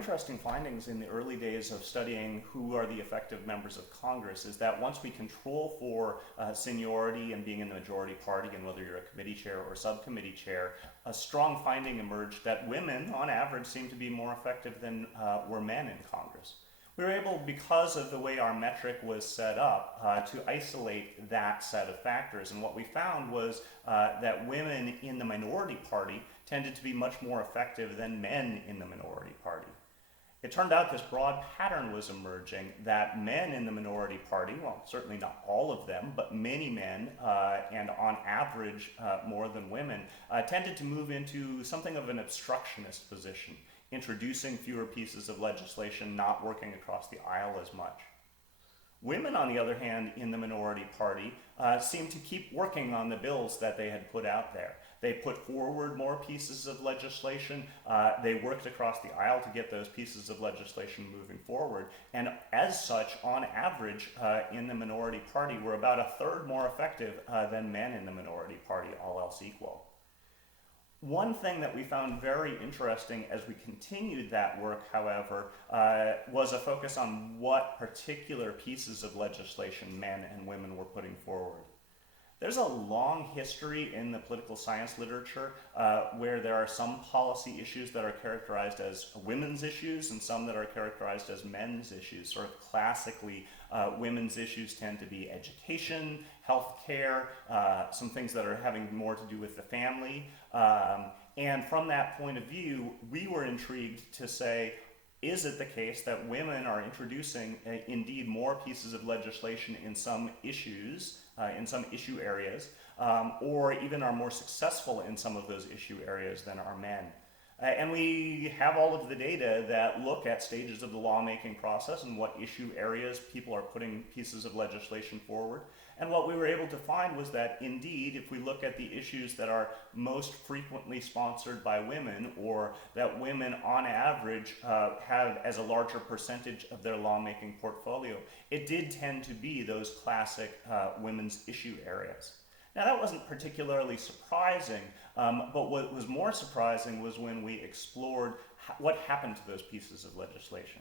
interesting findings in the early days of studying who are the effective members of Congress is that once we control for seniority and being in the majority party, and whether you're a committee chair or subcommittee chair, a strong finding emerged that women, on average, seem to be more effective than were men in Congress. We were able, because of the way our metric was set up, to isolate that set of factors. And what we found was that women in the minority party tended to be much more effective than men in the minority party. It turned out this broad pattern was emerging that men in the minority party, well, certainly not all of them, but many men, and on average more than women, tended to move into something of an obstructionist position, introducing fewer pieces of legislation, not working across the aisle as much. Women, on the other hand, in the minority party, seemed to keep working on the bills that they had put out there. They put forward more pieces of legislation. They worked across the aisle to get those pieces of legislation moving forward. And as such, on average, in the minority party, were about a third more effective than men in the minority party, all else equal. One thing that we found very interesting as we continued that work, however, was a focus on what particular pieces of legislation men and women were putting forward. There's a long history in the political science literature where there are some policy issues that are characterized as women's issues and some that are characterized as men's issues. Sort of classically, women's issues tend to be education, healthcare, some things that are having more to do with the family. And from that point of view, we were intrigued to say, is it the case that women are introducing indeed more pieces of legislation in some issues, in some issue areas, or even are more successful in some of those issue areas than are men? And we have all of the data that look at stages of the lawmaking process and what issue areas people are putting pieces of legislation forward. And what we were able to find was that indeed, if we look at the issues that are most frequently sponsored by women, or that women on average have as a larger percentage of their lawmaking portfolio, it did tend to be those classic women's issue areas. Now, that wasn't particularly surprising, but what was more surprising was when we explored what happened to those pieces of legislation.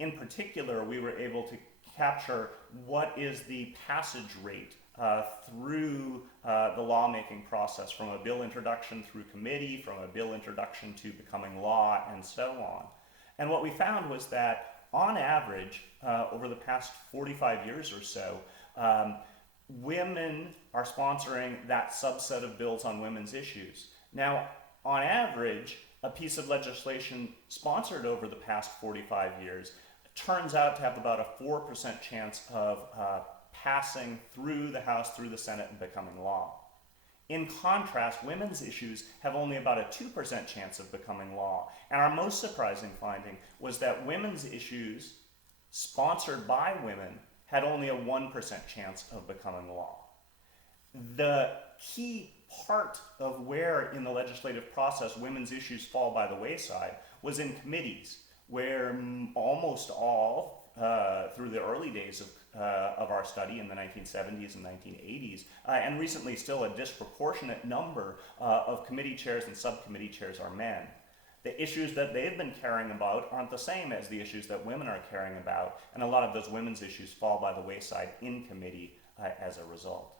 In particular, we were able to capture what is the passage rate through the lawmaking process, from a bill introduction through committee, from a bill introduction to becoming law, and so on. And what we found was that, on average, over the past 45 years or so, women are sponsoring that subset of bills on women's issues. Now, on average, a piece of legislation sponsored over the past 45 years turns out to have about a 4% chance of passing through the House, through the Senate, and becoming law. In contrast, women's issues have only about a 2% chance of becoming law. And our most surprising finding was that women's issues sponsored by women had only a 1% chance of becoming law. The key part of where in the legislative process women's issues fall by the wayside was in committees, where almost all, through the early days of our study in the 1970s and 1980s, and recently still a disproportionate number of committee chairs and subcommittee chairs are men. The issues that they've been caring about aren't the same as the issues that women are caring about, and a lot of those women's issues fall by the wayside in committee as a result.